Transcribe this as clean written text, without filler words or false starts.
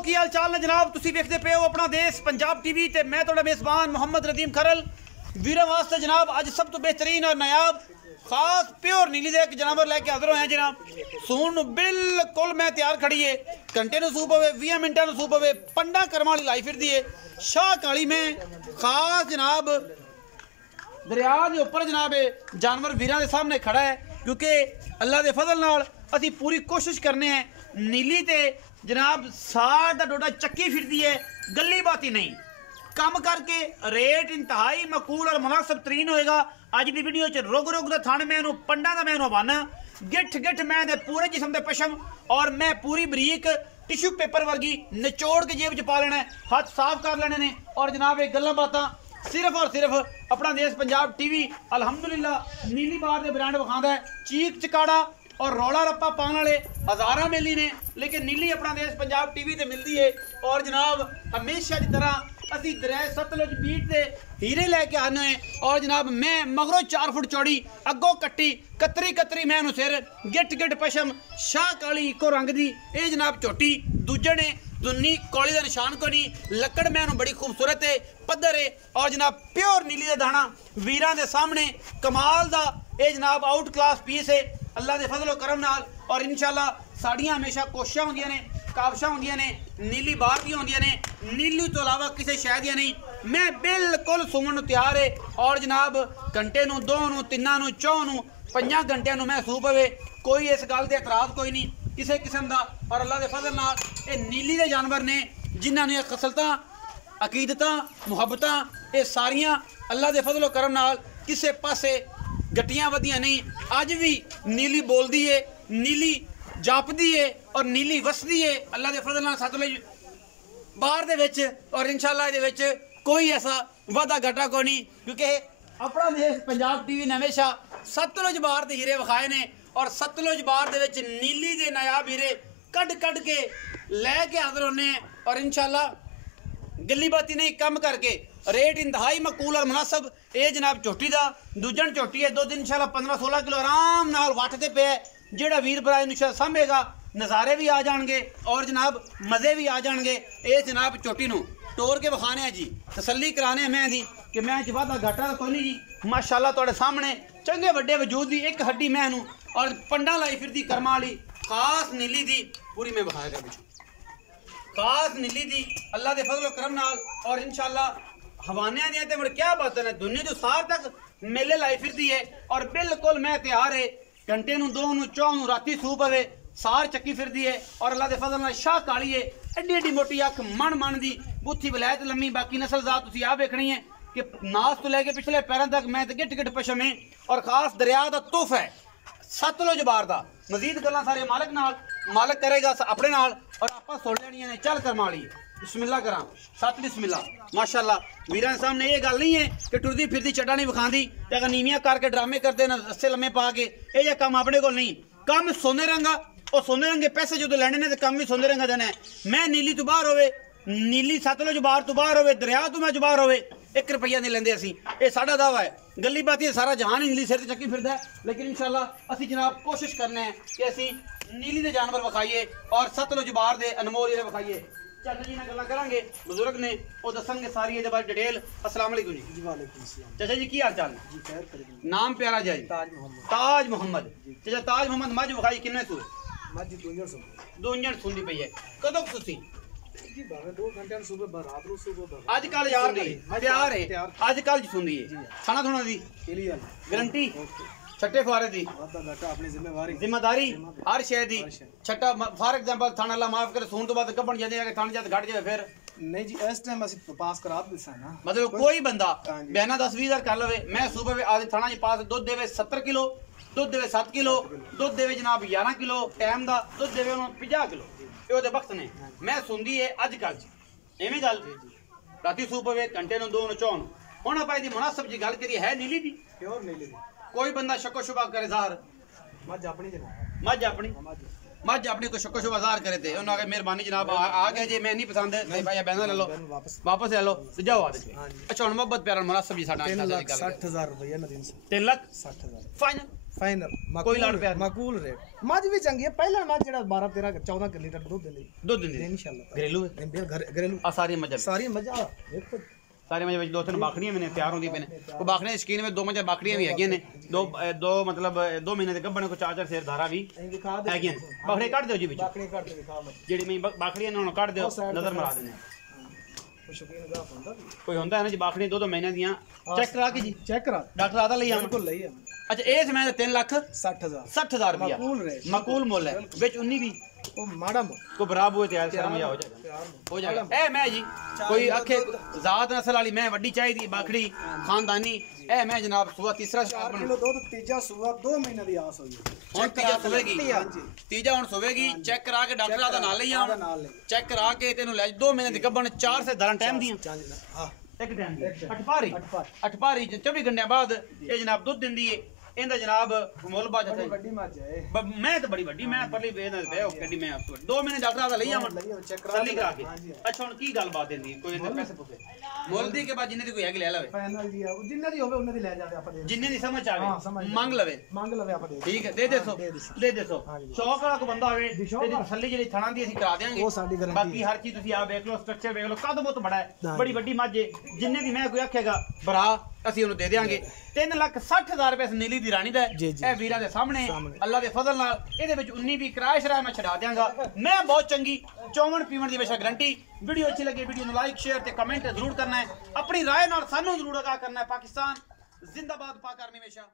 की हाल चाल ने जनाब, तुसी देखते पे हो अपना देश पंजाब टीवी ते मैं थोड़ा मेज़बान मोहम्मद रदीम खरल वीरों वास्ते जनाब अज सब तो बेहतरीन और नायाब खास प्योर नीली दे एक जानवर लैके हाजिर होए जनाब। सून बिल्कुल मैं तैयार खड़ी है, घंटे नूं सूप होवे 20 मिनटां नूं सूप होवे, पंडा करम वाली लाई फिरदी है शाह काली में खास जनाब दरिया के उपर जनाब जानवर वीरां दे सामने खड़ा है, क्योंकि अल्लाह के फजल नाल असी पूरी कोशिश करने हैं। नीली ते जनाब सार दा डोडा चक्की फिरदी है, गली बाती नहीं, कम करके रेट इंतहाई मकूल और मुनासिब तरीन होएगा। अज की वीडियो च रुग रुग दा थन मैनू पंडा दा मैनू हवाना, गिठ गिठ मैं दे पूरे जिसम दे पशम और मैं पूरी बरीक टिश्यू पेपर वर्गी निचोड़ के जेब च पा लेना है, हाथ साफ कर लेने ने और जनाब एक गल्लां बातां सिर्फ और सिर्फ अपना देश पंजाब टीवी अलहमदुलिल्लाह नीली बार के ब्रांड विखांदा है। चीक चकाड़ा और रौला रप्पा पाने वाले हज़ारा मिली ने, लेकिन नीली अपना देश पंजाब टीवी ते मिलती है। और जनाब हमेशा की तरह असी दरिया सतलुज बीट से हीरे लैके आने हैं और जनाब मैं मगरों 4 फुट चौड़ी अगों कट्टी कतरी कतरी मैं सिर गिट गिट पशम शाह काली इको रंग दी ये जनाब झोटी दूजे ने दुन्नी कौली का निशान को नहीं, लकड़ मैं बड़ी खूबसूरत है पद्धर है और जनाब प्योर नीली का दाना वीरां दे सामने कमाल दा ये जनाब आउट क्लास पीस है अल्लाह के फजलो करम नाल। और इंशाल्लाह साड़ियां हमेशा कोशिशां होंदियां ने, काबशां होंदियां ने, नीली बार दी होंदियां ने, नीली तो अलावा किसी शै दियां नहीं। मैं बिल्कुल सूवन नूं तैयार है और जनाब घंटे नूं 2 नूं 3 नूं 4 नूं 5 घंटियां नूं मैं सूप पवे, कोई इस गल ते एतराज़ कोई नहीं किसी किस्म का। और अल्लाह के फजल नाल ये नीली के जानवर ने जिन्हां ने खसलतां अकीदतां मुहब्बतां ये सारियां अल्लाह के फजलो करम नाल किसी पासे गट्टियां वधियां नहीं। अज भी नीली बोलती है, नीली जापदी है और नीली वसदी है अल्लाह के फजल नाल सतलुज बाहर दे विच। और इंशाल्लाह इहदे विच कोई ऐसा वादा घाटा कोई नहीं, क्योंकि अपना देश पंजाब टीवी ने हमेशा सतलुज बाहर दे हीरे विखाए ने और सतलुज बाहर दे विच नीली दे नायाब हीरे कड कड के लैके हाजिर होने और इंशाल्लाह गली बाती नहीं कम करके रेट इंतहाई मकूल और मुनासिब ये जनाब झोटी का दूजन झोटी है। 2 दिन इंशाल्लाह 15-16 किलो आराम नाल वटते पे जेड़ा वीर भरा इंशाल्लाह सामभेगा नज़ारे भी आ जाएंगे और जनाब मज़े भी आ जाएंगे। ये जनाब झोटी नूं तोड़ के विखाने हैं जी, तसल्ली कराने मैं दी कि मैं वादा घाटा कोई नहीं जी। माशाल्लाह तुहाडे सामने चंगे वड्डे वजूद दी एक हड्डी मैं नूं और पंडा लाई फिरदी कर्मा वाली खास नीली दी पूरी मैं विखाएगा पिछू खास नीली दी अल्लाह के फजलो करम नाल। और इंशाल्लाह हवाने दियां ते मुड़ क्या बात है, दुनिया तो सार तक मेले लाई फिरदी है और बिल्कुल मैं तैयार है। घंटे नूं 2 नूं 4 नूं राती सूप पवे सार चक्की फिरदी है और अल्लाह के फजल नाल शाह काली है, एडी एडी मोटी अख मन मन दी बुत्थी वलैत लम्मी। बाकी नस्ल जात तुसीं आ वेखनी है कि नास तो लैके पिछले पैरों तक मैं तो गिट गिट पशम है और खास दरिया का तोहफा है सतलुज बार का। मजीद गल्लां सारे मालक नाल मालक करेगा अपने नाल और आपां सुन लैणियां ने। चल करम वाली बिस्मिल्लाह करा सत बिस्मिल्लाह माशाल्लाह। वीरां सामने ये गल नहीं है कि टुरदी फिरदी चड्डा नहीं विखांदी ते अगर नीवियां करके ड्रामे करते ना रस्से लम्मे पा के ये जे काम अपने को नहीं। कम सोने रंगा और सोने रंगे पैसे जो लैने ने कम भी सोने रंगा देना है। मैं नीली तो बाहर होवे, नीली सतलुज बार तो बाहर होवे, दरिया तो मैं बाहर होवे 1 रुपया नहीं लेंदे असीं, ये साडा दावा है। गली बाती सारा जहान नीली सिर ते चक्की फिरदा है, लेकिन इंशाल्लाह असीं जनाब कोशिश करने हैं कि असीं नीली दे जानवर विखाइए और सतलुज बार दे अनमोल हीरे विखाइए। चल जी ना गल्लां करांगे, बुजुर्ग ने वो दसणगे सारी ये बारे डिटेल। अस्सलाम वालेकुम जी। जी वालेकुम अस्सलाम। चाचा जी की हाल चाल जी खैर करें। नाम प्यारा जी ताज मोहम्मद। चाचा ताज मोहम्मद मज विखाई किन्ने सू मज दूंजन सुंदी पई है कदों तुसी जी बारे 2 घंटे सुबह रात रो सुबह आजकल यार दी प्यार है आजकल सुंदी है खाना थोड़ा दी क्लियर गारंटी छट्टे फारे दी वादा घाटा अपनी जिम्मेदारी हर शे दी छट्टा फॉर एग्जांपल थाना अल्लाह माफ करे सून तो बाद कपन जाते हैं थाने जाते घट जाए फिर नहीं जी इस टाइम असि पास करा दिसा ना। मतलब कोई बंदा बयाना 10-20 हज़ार कर लवे मैं सुबह आज थाना जी पास दूध देवे 70 किलो दूध देवे 7 किलो दूध देवे जनाब 11 किलो टाइम दा दूध देवे 50 किलो ये ओदे वक्त ने मैं सुनदी है अजकल एवें गल राती सूप पवे घंटे नूं 2 नूं 4 हुण आपां दी मुनासिब जी गल करिए है नीली दी प्योर नीली दी। कोई बंदा शक्को शुबा करे ज़ाहर मज अपनी जनाब मज अपनी को शक्को शुबा ज़ाहर करे थे उन्होंने मेहरबानी जनाब आ गए जी मैं नहीं पसंद नहीं भाई बैना ले लो वापस ले लो जाओ आ अच्छा हुण मोहब्बत प्यारा मुनासिब जी साडा 3,60,000 रुपया ना 3,60,000 फाइनल फाइनल कोई लाड़ प्यार नहीं। माकूल रेट मज भी चंगी है पहला मज जेड़ा 12 13 14 लीटर दूध देंदी दुध दिंदी इंशाल्लाह घरेलू है घरेलू आ सारी मजा सारी मजा देखो सारे मजे ਵਿੱਚ ਦੋ ਤਿੰਨ ਬਾਖੜੀਆਂ ਵੀ ਨੇ ਤਿਆਰ ਹੁੰਦੀਆਂ ਪਈਆਂ ਨੇ ਉਹ ਬਾਖੜੀਆਂ ਦੀ ਸਕੀਨ ਵਿੱਚ ਦੋ ਮਜਾ ਬਾਖੜੀਆਂ ਵੀ ਹੈਗੀਆਂ ਨੇ ਦੋ ਮਤਲਬ 2 ਮਹੀਨੇ ਦੇ ਗੱਭਣ ਕੋ ਚਾਰ ਚਾਰ ਸਿਰ ਧਾਰਾ ਵੀ ਹੈਗੀਆਂ ਨੇ ਬਾਖੜੇ ਕੱਢ ਦਿਓ ਜੀ ਵਿੱਚ बाकड़ी काट के दिखा मैं ਜਿਹੜੀ ਮੈਂ ਬਾਖੜੀਆਂ ਨੇ ਹੁਣ ਕੱਢ ਦਿਓ ਨਜ਼ਰ ਮਰਾ ਦਿੰਦੇ शौकीन गा होंदा ਕੋਈ ਹੁੰਦਾ ਹੈ ਨਾ ਜੀ ਬਾਖੜੀਆਂ 2 ਮਹੀਨਿਆਂ ਦੀਆਂ ਚੈੱਕ ਕਰਾ ਕੇ ਜੀ चेक करा ਡਾਕਟਰ ਆਦਾ ਲਈ ਆਵਾਂ बिल्कुल लई है ਅੱਛਾ ਇਹ ਸਮੇਂ 3 ਲੱਖ 60000 60000 ਰੁਪਇਆ माकूल रेट ਮਕੂਲ ਮੁੱਲ ਹੈ ਵਿੱਚ 19 ਵੀ ओ माड़ा मो ਕੋ ਬਰਾबर ਹੋਏ ਤਿਆਰ ਸਾਰਾ ਮਜ਼ਾ ਹੋ ਜਾਏਗਾ ਇਹ ਮੈਂ ਜੀ ਕੋਈ ਅੱਖੇ ਜ਼ਾਤ ਨਸਲ ਵਾਲੀ ਮੈਂ ਵੱਡੀ ਚਾਹੀਦੀ ਬਾਖੜੀ ਖਾਨਦਾਨੀ ਇਹ ਮੈਂ ਜਨਾਬ ਸੂਆ ਤੀਸਰਾ 4 किलो दूध तीजा सुबह 2 महीने ਦੀ ਆਸ ਹੋਈ ਹੁਣ ਤੀਜਾ ਸਵੇਗੀ ਤੀਜਾ ਹੁਣ ਸਵੇਗੀ ਚੈੱਕ ਕਰਾ ਕੇ ਡਾਕਟਰ ਦਾ ਨਾਲ ਲਈ ਆਉਣ ਨਾਲ ਲੈ ਚੈੱਕ ਕਰਾ ਕੇ ਤੈਨੂੰ ਲੈ 2 ਮਹੀਨੇ ਦੀ ਗੱਭਣ 4 ਸੇ ਧਰਨ ਟਾਈਮ ਦੀਆਂ हां ਇੱਕ ਟਾਈਮ ਦੀ ਅਠਪਾਰੀ 24 ਘੰਟਿਆਂ ਬਾਅਦ ਇਹ ਜਨਾਬ ਦੁੱਧ ਦਿੰਦੀ ਏ ਇਹਦਾ ਜਨਾਬ ਮੁੱਲ ਬਾਜਾ ਹੈ ਵੱਡੀ ਮੱਝ ਹੈ ਮੈਂ ਤਾਂ ਬੜੀ ਵੱਡੀ ਮੈਂ ਪਰਲੀ ਵੇਦ ਪਿਆ ਉਹ ਕਿੱਡੀ ਮੈਂ 2 ਮਹੀਨੇ ਡਾਕਟਰ ਦਾ ਲਈ ਆਵਣ ਤਸੱਲੀ ਕਰਾ ਕੇ ਅੱਛਾ ਹੁਣ ਕੀ ਗੱਲਬਾਤ ਦਿੰਦੀ ਕੋਈ ਇਹਦੇ ਪੈਸੇ ਪੁੱਛੇ ਮੁੱਲ ਦੀ ਕੇ ਬਾਅਦ ਜਿੰਨੇ ਦੀ ਕੋਈ ਹੈਗੀ ਲੈ ਲਵੇ ਫਾਈਨਲ ਜੀ ਉਹ ਜਿੰਨੇ ਦੀ ਹੋਵੇ ਉਹਨੇ ਦੀ ਲੈ ਜਾਵੇ ਆਪਾਂ ਦੇ ਜਿੰਨੇ ਦੀ ਸਮਝ ਆਵੇ ਮੰਗ ਲਵੇ ਆਪਾਂ ਦੇ ਠੀਕ ਹੈ ਦੇ ਦੇਸੋ ਸ਼ੌਕ ਵਾਲਾ ਕੋ ਬੰਦਾ ਹੋਵੇ ਤੇਰੀ ਤਸੱਲੀ ਜਿਹੜੀ ਥਣਾ ਦੀ ਅਸੀਂ ਕਰਾ ਦਿਆਂਗੇ ਉਹ ਸਾਡੀ ਗਾਰੰਟੀ ਬਾਕੀ ਹਰ ਚੀਜ਼ ਤੁਸੀਂ ਆ ਵੇਖ ਲਓ ਸਟਰਕਚਰ ਵੇਖ ਲਓ ਕਦ ਬਹੁਤ ਬੜਾ ਹੈ ਬੜੀ ਵੱਡੀ ਮੱਝ ਹੈ ਜਿੰਨੇ ਦੀ ਮੈਂ ਕੋਈ ਆਖੇਗਾ ਭਰਾ ਅਸੀਂ ਉਹਨੂੰ ਦੇ ਦੇਾਂਗੇ 3,60,000 ਰੁਪਏ ਨੀਲੀ ਦੀ ਰਾਣੀ ਦਾ ਇਹ ਵੀਰਾਂ ਦੇ ਸਾਹਮਣੇ ਅੱਲਾ ਦੇ ਫਜ਼ਲ ਨਾਲ ਇਹਦੇ ਵਿੱਚ 19 ਵੀ ਕਿਰਾਏ ਸ਼ਰਾਏ ਮੈਂ ਛਡਾ ਦਿਆਂਗਾ ਮੈਂ ਬਹੁਤ ਚੰਗੀ ਚੌਵਣ ਪੀਵਣ ਦੀ ਬੇਸ਼ੱਕ ਗਰੰਟੀ ਵੀਡੀਓ ਅੱਛੀ ਲੱਗੀ ਵੀਡੀਓ ਨੂੰ ਲਾਈਕ ਸ਼ੇਅਰ ਤੇ ਕਮੈਂਟ ਜ਼ਰੂਰ ਕਰਨਾ ਹੈ ਆਪਣੀ ਰਾਏ ਨਾਲ ਸਾਨੂੰ ਜ਼ਰੂਰ ਆਗਾਹ ਕਰਨਾ ਹੈ ਪਾਕਿਸਤਾਨ ਜ਼ਿੰਦਾਬਾਦ ਪਾਕ ਆਰਮੀ ਹਮੇਸ਼ਾ